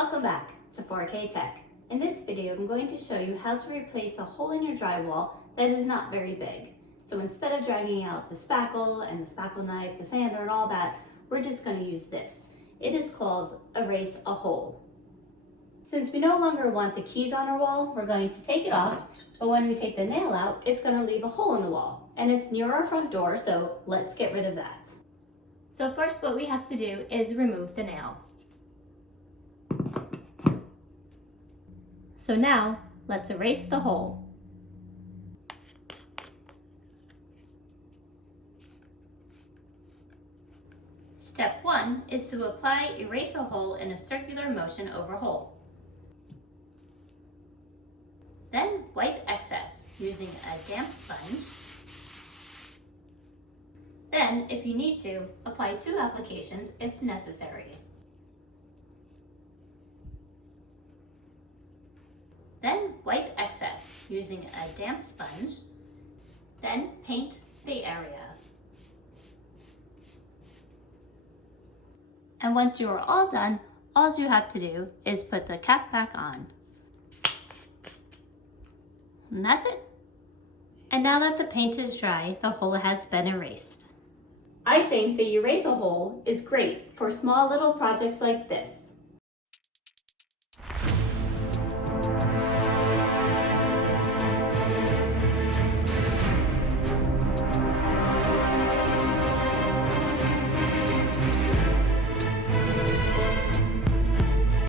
Welcome back to 4K Tech. In this video, I'm going to show you how to replace a hole in your drywall that is not very big. So instead of dragging out the spackle and the spackle knife, the sander and all that, we're just going to use this. It is called Erase a Hole. Since we no longer want the keys on our wall, we're going to take it off, but when we take the nail out, it's going to leave a hole in the wall. And it's near our front door, so let's get rid of that. So first what we have to do is remove the nail. So now, let's erase the hole. Step 1 is to apply Erase a Hole in a circular motion over hole. Then wipe excess using a damp sponge. Then, if you need to, apply 2 applications if necessary. Then wipe excess using a damp sponge. Then paint the area. And once you are all done, all you have to do is put the cap back on. And that's it. And now that the paint is dry, the hole has been erased. I think the Erase a Hole is great for small little projects like this.